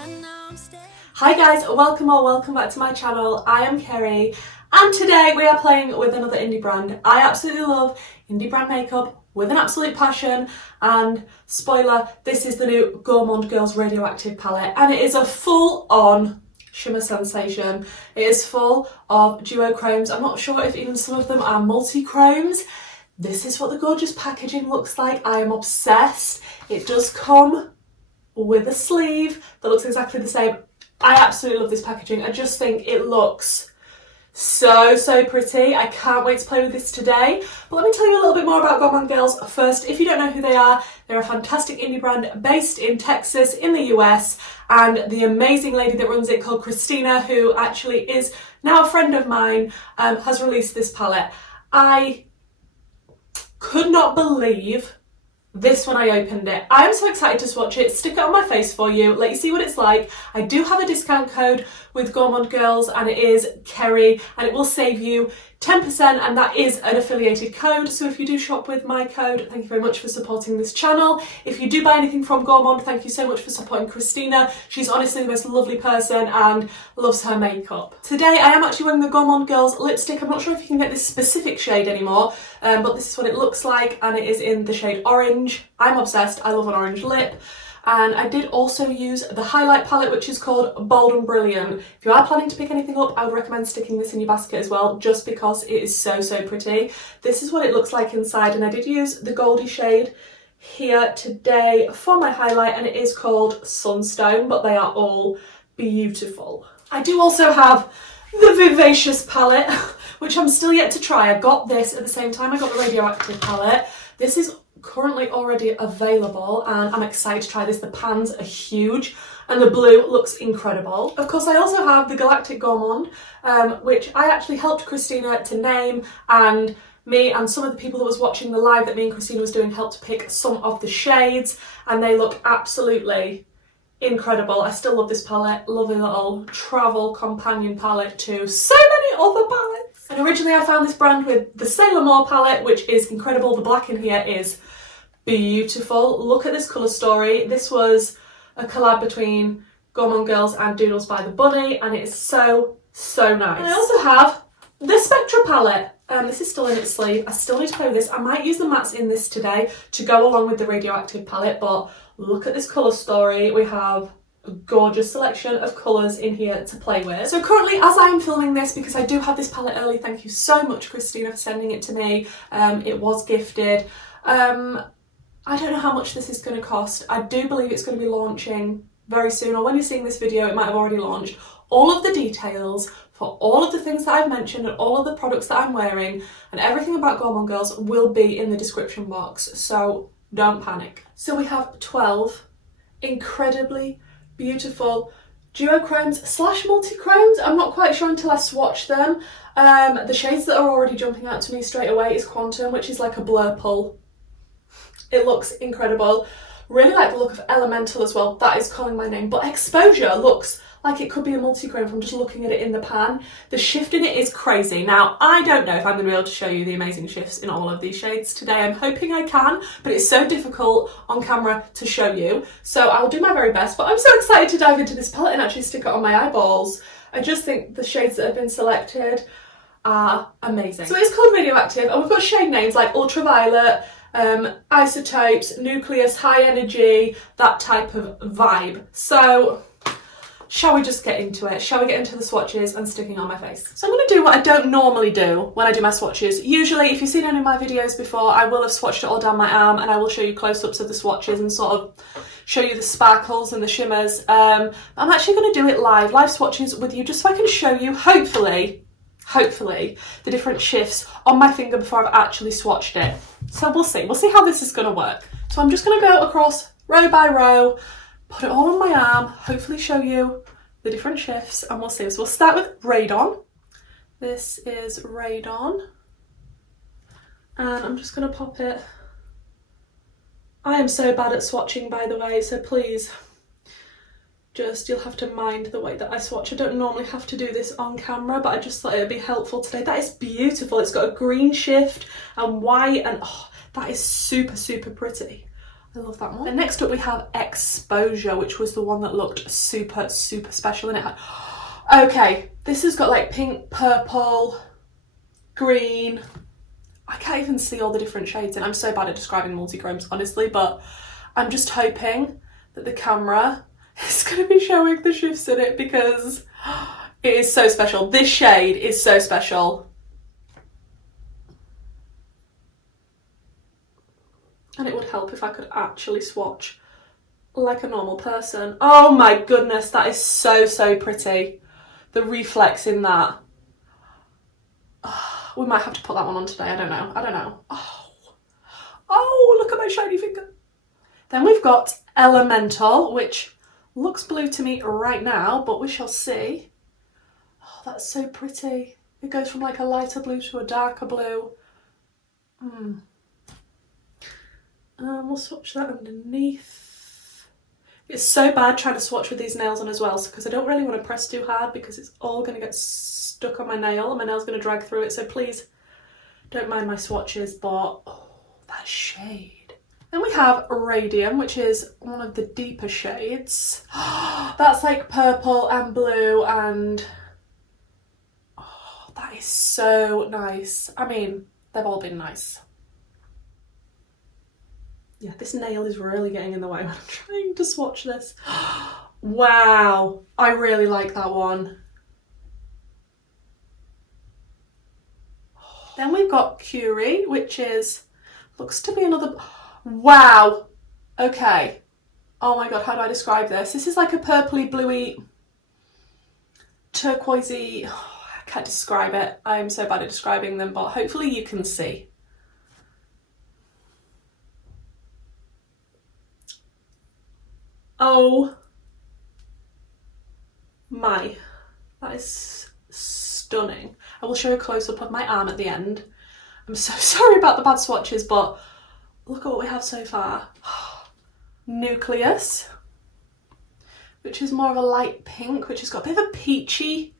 Hi guys, welcome back to my channel. I am Kerry and today we are playing with another indie brand. I absolutely love indie brand makeup with an absolute passion, and spoiler, this is the new Gourmande Girls Radioactive palette and it is a full-on shimmer sensation. It is full of duochromes. I'm not sure if even some of them are multi-chromes. This is what the gorgeous packaging looks like. I am obsessed. It does come with a sleeve that looks exactly the same. I absolutely love this packaging. I just think it looks so pretty. I can't wait to play with this today. But let me tell you a little bit more about Gourmande Girls first. If you don't know who they are, they're a fantastic indie brand based in Texas in the US, and the amazing lady that runs it, called Christina, who actually is now a friend of mine, has released this palette. I could not believe this when I opened it. I am so excited to swatch it, stick it on my face for you, let you see what it's like. I do have a discount code with Gourmande Girls and it is Kerry, and it will save you 10%, and that is an affiliated code. So if you do shop with my code, thank you very much for supporting this channel. If you do buy anything from Gourmande, thank you so much for supporting Christina. She's honestly the most lovely person and loves her makeup. Today I am actually wearing the Gourmande Girls lipstick. I'm not sure if you can get this specific shade anymore, but this is what it looks like and it is in the shade Orange. I'm obsessed. I love an orange lip. And I did also use the highlight palette, which is called Bold and Brilliant. If you are planning to pick anything up, I would recommend sticking this in your basket as well, just because it is so pretty. This is what it looks like inside, and I did use the goldy shade here today for my highlight, and it is called Sunstone, but they are all beautiful. I do also have the Vivacious palette, which I'm still yet to try. I got this at the same time I got the Radioactive palette. This is currently already available and I'm excited to try this. The pans are huge and the blue looks incredible. Of course, I also have the Galactic Gourmande, which I actually helped Christina to name, and me and some of the people that was watching the live that me and Christina was doing helped pick some of the shades, and they look absolutely incredible. I still love this palette. Lovely little travel companion palette to so many other palettes. And originally I found this brand with the Sailor Moore palette, which is incredible. The black in here is beautiful. Look at this colour story. This was a collab between Gourmande Girls and Doodles by the Bunny, and it is so nice. And I also have the Spectra palette. This is still in its sleeve. I still need to play with this. I might use the mattes in this today to go along with the Radioactive palette, but look at this colour story. We have a gorgeous selection of colours in here to play with. So currently, as I am filming this, because I do have this palette early, thank you so much Christina for sending it to me. It was gifted. I don't know how much this is going to cost. I do believe it's going to be launching very soon, or when you're seeing this video it might have already launched. All of the details for all of the things that I've mentioned and all of the products that I'm wearing and everything about Gourmande Girls will be in the description box, so don't panic. So we have 12 incredibly beautiful duochromes slash multi-chromes. I'm not quite sure until I swatch them. The shades that are already jumping out to me straight away is Quantum, which is like a blur pull. It looks incredible. Really like the look of Elemental as well. That is calling my name. But Exposure looks like it could be a multi-chrome from just looking at it in the pan. The shift in it is crazy. Now, I don't know if I'm going to be able to show you the amazing shifts in all of these shades today. I'm hoping I can, but it's so difficult on camera to show you. So I will do my very best, but I'm so excited to dive into this palette and actually stick it on my eyeballs. I just think the shades that have been selected are amazing. So it's called Radioactive, and we've got shade names like Ultraviolet, Isotopes, Nucleus, High Energy, that type of vibe. So shall we just get into it? Shall we get into the swatches and sticking on my face? So I'm going to do what I don't normally do when I do my swatches. Usually, if you've seen any of my videos before, I will have swatched it all down my arm and I will show you close-ups of the swatches and sort of show you the sparkles and the shimmers. I'm actually going to do it live swatches with you, just so I can show you, hopefully, the different shifts on my finger before I've actually swatched it. So we'll see how this is going to work. So I'm just going to go across row by row, put it all on my arm, hopefully show you the different shifts, and we'll see. So we'll start with Radon. This is Radon, and I'm just going to pop it. I am so bad at swatching, by the way, so please you'll have to mind the way that I swatch. I don't normally have to do this on camera, but I just thought it would be helpful today. That is beautiful. It's got a green shift and white, and oh, that is super pretty. I love that one. And next up we have Exposure, which was the one that looked super, super special, and it had... Okay, this has got like pink, purple, green. I can't even see all the different shades, and I'm so bad at describing multi-chromes, honestly, but I'm just hoping that the camera is going to be showing the shifts in it, because it is so special. This shade is so special. And it would help if I could actually swatch like a normal person. Oh my goodness, that is so, so pretty. The reflex in that. Oh, we might have to put that one on today, I don't know. Oh, look at my shiny finger. Then we've got Elemental, which looks blue to me right now, but we shall see. Oh, that's so pretty. It goes from like a lighter blue to a darker blue. We'll swatch that underneath. It's so bad trying to swatch with these nails on as well, because I don't really want to press too hard, because it's all going to get stuck on my nail and my nail's going to drag through it, so please don't mind my swatches. But oh, that shade. Then we have Radium, which is one of the deeper shades. That's like purple and blue, and oh, that is so nice. I mean, they've all been nice. Yeah, this nail is really getting in the way when I'm trying to swatch this. Wow, I really like that one. Then we've got Curie, which is, looks to be another, wow, okay. Oh my god, how do I describe this? This is like a purpley, bluey, turquoisey, oh, I can't describe it. I'm so bad at describing them, but hopefully you can see. Oh my, that is stunning. I will show a close-up of my arm at the end. I'm so sorry about the bad swatches, but look at what we have so far. Nucleus, which is more of a light pink, which has got a bit of a peachy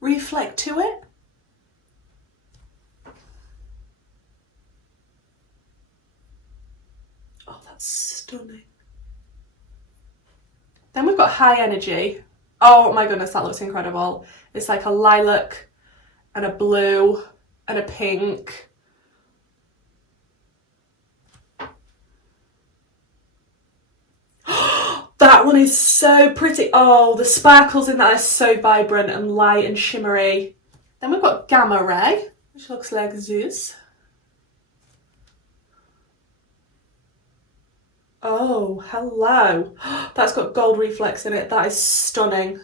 reflect to it. Oh, that's stunning. Then we've got High Energy. Oh my goodness, that looks incredible. It's like a lilac and a blue and a pink. That one is so pretty. Oh, the sparkles in that are so vibrant and light and shimmery. Then we've got Gamma Ray, which looks like this. Oh, hello. That's got gold reflex in it. That is stunning.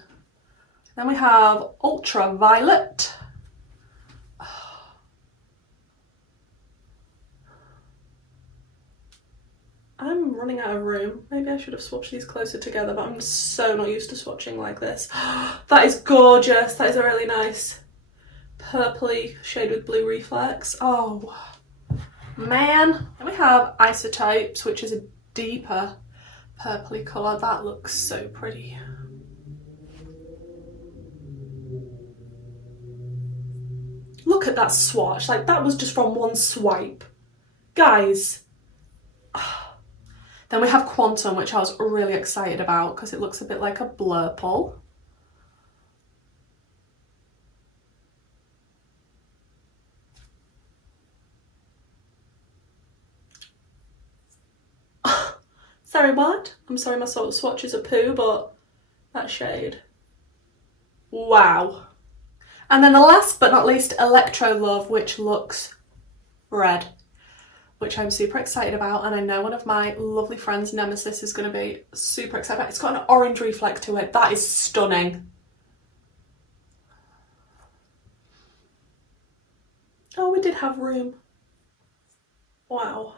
Then we have Ultraviolet. I'm running out of room. Maybe I should have swatched these closer together, but I'm so not used to swatching like this. That is gorgeous. That is a really nice purpley shade with blue reflex. Oh, man. Then we have Isotopes, which is a deeper purpley colour. That looks so pretty. Look at that swatch. Like, that was just from one swipe. Guys. Then we have Quantum, which I was really excited about because it looks a bit like a Blurple. Sorry, what? I'm sorry my sort of swatches are poo, but that shade. Wow. And then the last but not least, Electro Love, which looks red, which I'm super excited about, and I know one of my lovely friends, Nemesis, is going to be super excited about. It's got an orange reflex to it. That is stunning. Oh, we did have room. Wow.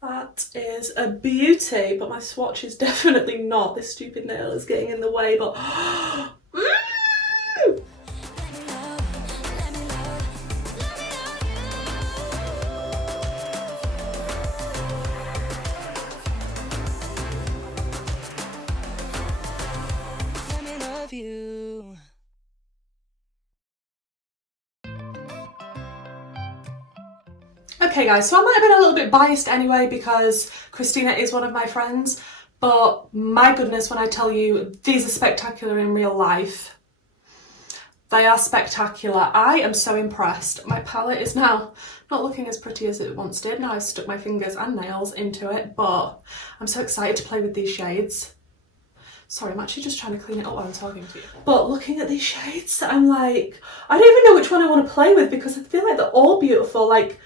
That is a beauty, but my swatch is definitely not. This stupid nail is getting in the way, but... Okay guys, so I might have been a little bit biased anyway because Christina is one of my friends, but my goodness, when I tell you these are spectacular in real life, they are spectacular. I am so impressed. My palette is now not looking as pretty as it once did. Now I've stuck my fingers and nails into it, but I'm so excited to play with these shades. Sorry, I'm actually just trying to clean it up while I'm talking to you. But looking at these shades, I'm like, I don't even know which one I want to play with because I feel like they're all beautiful. Like,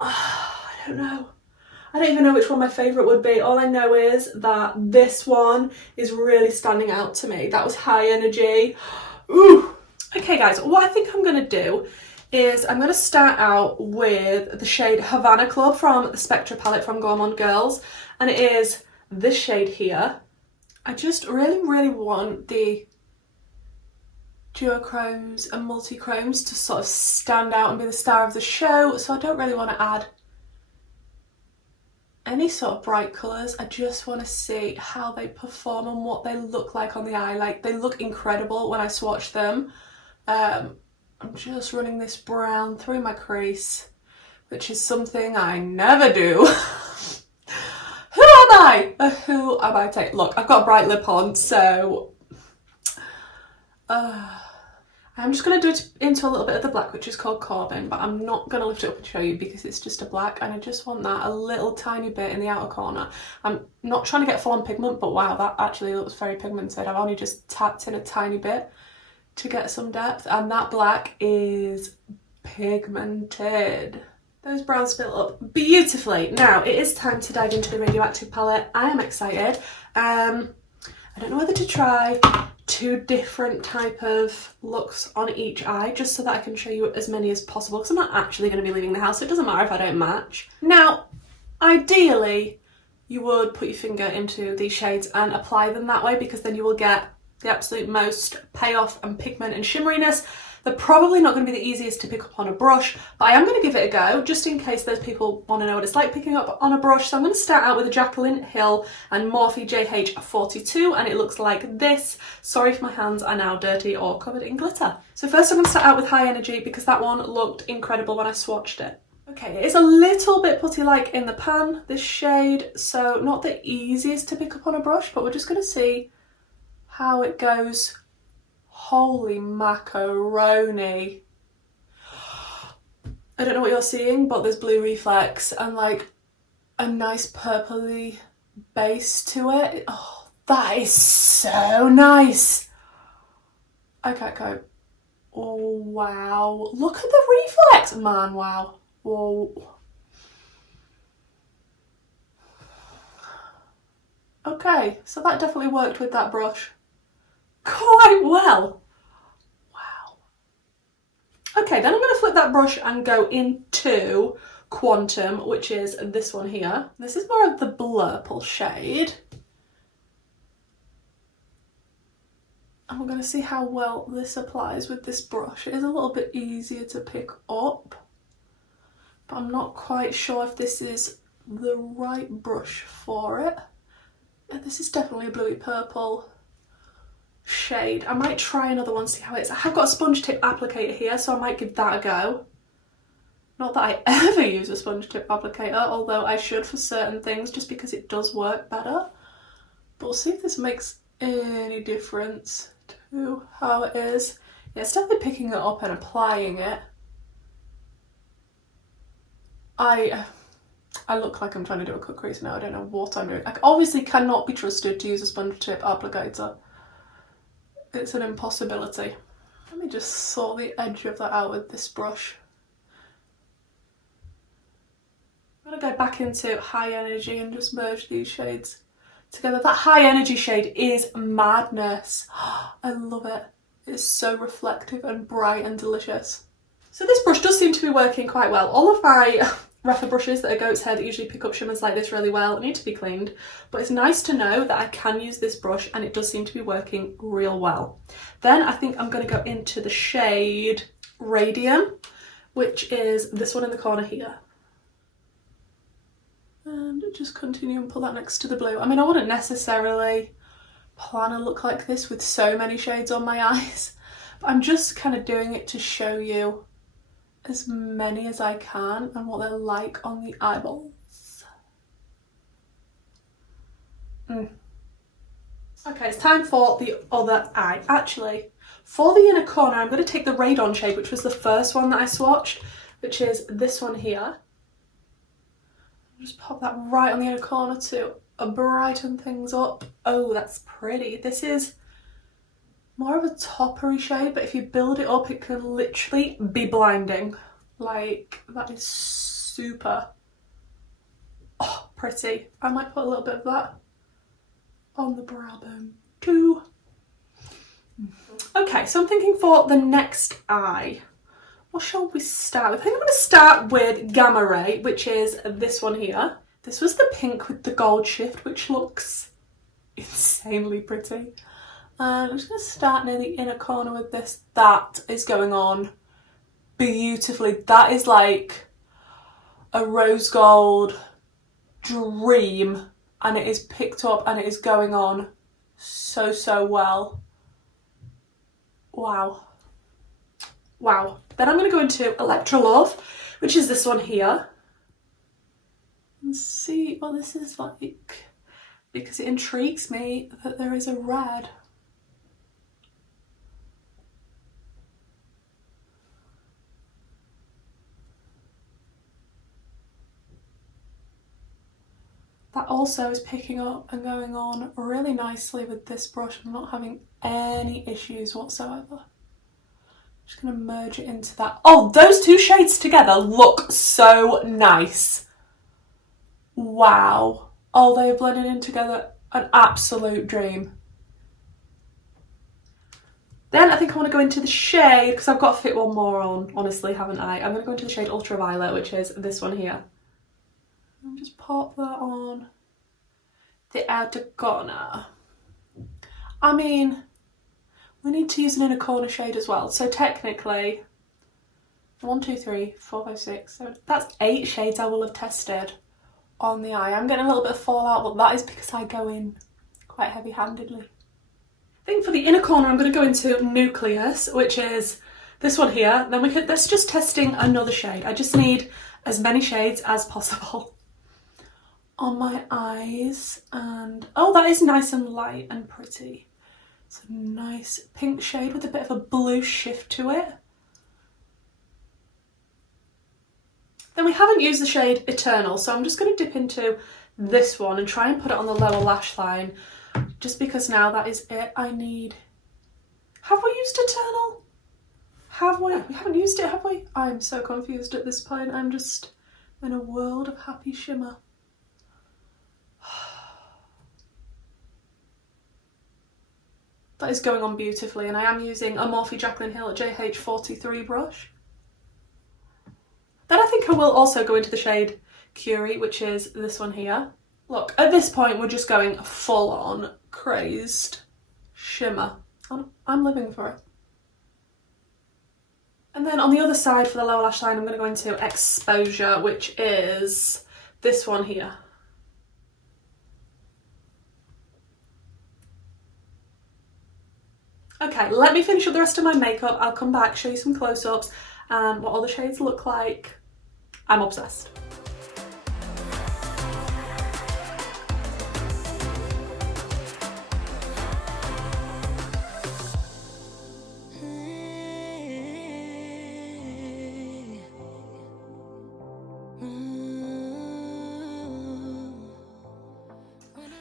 I don't know. I don't even know which one my favourite would be. All I know is that this one is really standing out to me. That was high energy. Ooh. Okay guys, what I think I'm going to do is I'm going to start out with the shade Havana Club from the Spectra palette from Gourmande Girls. And it is this shade here. I just really want the duochromes and multi-chromes to sort of stand out and be the star of the show. So I don't really want to add any sort of bright colours. I just want to see how they perform and what they look like on the eye. Like, they look incredible when I swatch them. I'm just running this brown through my crease, which is something I never do. Who am I? Who am I? Look, I've got a bright lip on, so I'm just going to do it into a little bit of the black, which is called Corbin, but I'm not going to lift it up and show you because it's just a black, and I just want that a little tiny bit in the outer corner. I'm not trying to get full on pigment, but wow, that actually looks very pigmented. I've only just tapped in a tiny bit to get some depth, and that black is pigmented. Those browns split up beautifully. Now it is time to dive into the Radioactive palette. I am excited. I don't know whether to try 2 different type of looks on each eye just so that I can show you as many as possible because I'm not actually going to be leaving the house, so it doesn't matter if I don't match. Now, ideally, you would put your finger into these shades and apply them that way because then you will get the absolute most payoff and pigment and shimmeriness. They're probably not going to be the easiest to pick up on a brush, but I am going to give it a go just in case those people want to know what it's like picking up on a brush. So I'm going to start out with a Jacqueline Hill and Morphe JH42, and it looks like this. Sorry if my hands are now dirty or covered in glitter. So first I'm going to start out with High Energy because that one looked incredible when I swatched it. Okay, it is a little bit putty-like in the pan, this shade, so not the easiest to pick up on a brush, but we're just going to see how it goes. Holy macaroni. I don't know what you're seeing, but there's blue reflex and like a nice purpley base to it. Oh, that is so nice. I can't cope. Oh, wow. Look at the reflex, man, wow. Whoa. Okay, so that definitely worked with that brush quite well. Wow. Okay, then I'm going to flip that brush and go into Quantum, which is this one here. This is more of the Blurple shade. And we're going to see how well this applies with this brush. It is a little bit easier to pick up, but I'm not quite sure if this is the right brush for it. Yeah, this is definitely a bluey purple shade. I might try another one, see how it is. I have got a sponge tip applicator here, so I might give that a go. Not that I ever use a sponge tip applicator, although I should for certain things just because it does work better. But we'll see if this makes any difference to how it is. Yeah, it's definitely picking it up and applying it. I look like I'm trying to do a cut crease now. I don't know what I'm doing. I obviously cannot be trusted to use a sponge tip applicator. It's an impossibility. Let me just sort the edge of that out with this brush. I'm going to go back into High Energy and just merge these shades together. That High Energy shade is madness. I love it. It's so reflective and bright and delicious. So this brush does seem to be working quite well. All of my rougher brushes that are goat's hair that usually pick up shimmers like this really well need to be cleaned, but it's nice to know that I can use this brush and it does seem to be working real well. Then I think I'm going to go into the shade Radium, which is this one in the corner here. And just continue and pull that next to the blue. I mean, I wouldn't necessarily plan a look like this with so many shades on my eyes, but I'm just kind of doing it to show you as many as I can and what they're like on the eyeballs. Okay, it's time for the other eye. Actually, for the inner corner, I'm going to take the Radon shade, which was the first one that I swatched, which is this one here. Just pop that right on the inner corner to brighten things up. Oh, that's pretty. This is more of a toppery shade, but if you build it up, it can literally be blinding. Like, that is super pretty. I might put a little bit of that on the brow bone too. Okay, so I'm thinking for the next eye, what shall we start with? I think I'm going to start with Gamma Ray, which is this one here. This was the pink with the gold shift, which looks insanely pretty. I'm just going to start near the inner corner with this. That is going on beautifully. That is like a rose gold dream, and it is picked up and it is going on so well. Wow. Then I'm going to go into Electra Love, which is this one here. And see what this is like, because it intrigues me that there is a red. That also is picking up and going on really nicely with this brush. I'm not having any issues whatsoever. Just going to merge it into that. Oh, those two shades together look so nice. Wow. Oh, they are blended in together. An absolute dream. Then I think I want to go into the shade, because I've got to fit one more on, honestly, haven't I? I'm going to go into the shade Ultraviolet, which is this one here. And just pop that on the outer corner. I mean, we need to use an inner corner shade as well. So technically, 1, 2, 3, 4, 5, 6, 7. That's 8 shades I will have tested on the eye. I'm getting a little bit of fallout, but that is because I go in quite heavy-handedly. I think for the inner corner, I'm going to go into Nucleus, which is this one here. Then that's just testing another shade. I just need as many shades as possible on my eyes. And oh, that is nice and light and pretty. It's a nice pink shade with a bit of a blue shift to it. Then we haven't used the shade Eternal, so I'm just going to dip into this one and try and put it on the lower lash line, just because now that is it I need. Have we used Eternal? Have we? We haven't used it, have we? I'm so confused at this point. I'm just in a world of happy shimmer. That is going on beautifully, and I am using a Morphe Jaclyn Hill JH43 brush. Then I think I will also go into the shade Curie, which is this one here. Look, at this point we're just going full on crazed shimmer. I'm living for it. And then on the other side for the lower lash line, I'm going to go into Exposure, which is this one here. Okay, let me finish up the rest of my makeup. I'll come back, show you some close-ups and what all the shades look like. I'm obsessed.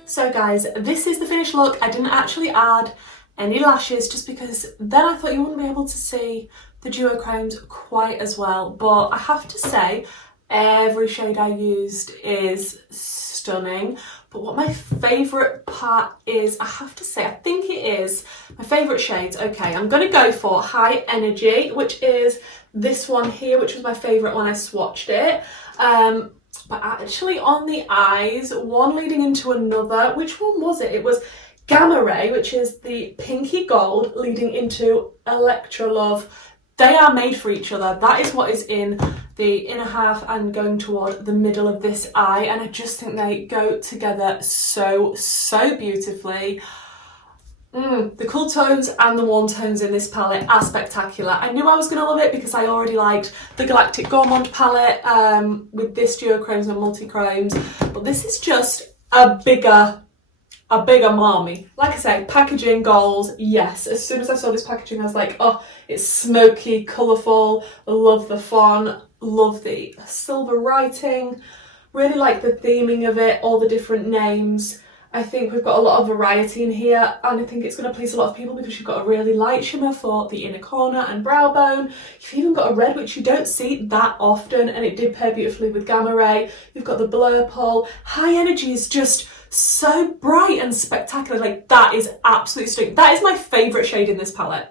So guys, this is the finished look. I didn't actually add any lashes just because then I thought you wouldn't be able to see the duochromes quite as well, but I have to say every shade I used is stunning. But what my favourite part is, I have to say, I think it is my favourite shades. Okay, I'm going to go for High Energy, which is this one here, which was my favourite when I swatched it. But actually on the eyes, one leading into another, which one was it? It was Gamma Ray, which is the pinky gold leading into Electra Love. They are made for each other. That is what is in the inner half and going toward the middle of this eye, and I just think they go together so beautifully. The cool tones and the warm tones in this palette are spectacular. I knew I was going to love it because I already liked the Galactic Gourmande palette with this duochromes and multi-chromes, but this is just a bigger mommy. Like I say, packaging goals, yes. As soon as I saw this packaging, I was like, oh, it's smoky, colourful, love the font, love the silver writing, really like the theming of it, all the different names. I think we've got a lot of variety in here, and I think it's going to please a lot of people because you've got a really light shimmer for the inner corner and brow bone. You've even got a red, which you don't see that often, and it did pair beautifully with Gamma Ray. You've got the blur pull. High Energy is just so bright and spectacular. Like, that is absolutely stunning. That is my favourite shade in this palette.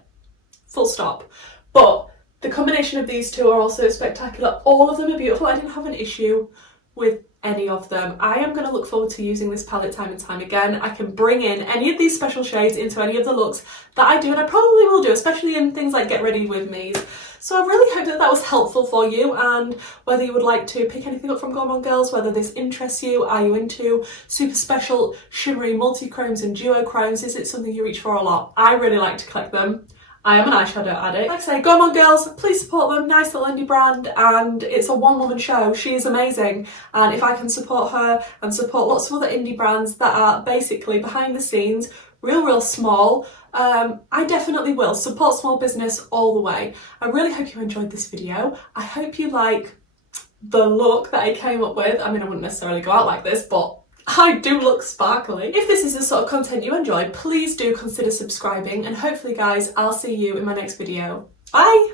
Full stop. But the combination of these two are also spectacular. All of them are beautiful. I didn't have an issue with any of them. I am going to look forward to using this palette time and time again. I can bring in any of these special shades into any of the looks that I do, and I probably will do, especially in things like Get Ready With Me's. So I really hope that that was helpful for you, and whether you would like to pick anything up from Gourmande Girls, whether this interests you, are you into super special shimmery multi-chromes and duochromes, is it something you reach for a lot? I really like to collect them. I am an eyeshadow addict. Like I say, Gourmande Girls, please support them. Nice little indie brand, and it's a one-woman show. She is amazing, and if I can support her and support lots of other indie brands that are basically behind the scenes, real small, I definitely will. Support small business all the way. I really hope you enjoyed this video. I hope you like the look that I came up with. I mean, I wouldn't necessarily go out like this, but I do look sparkly. If this is the sort of content you enjoy, please do consider subscribing, and hopefully guys, I'll see you in my next video. Bye!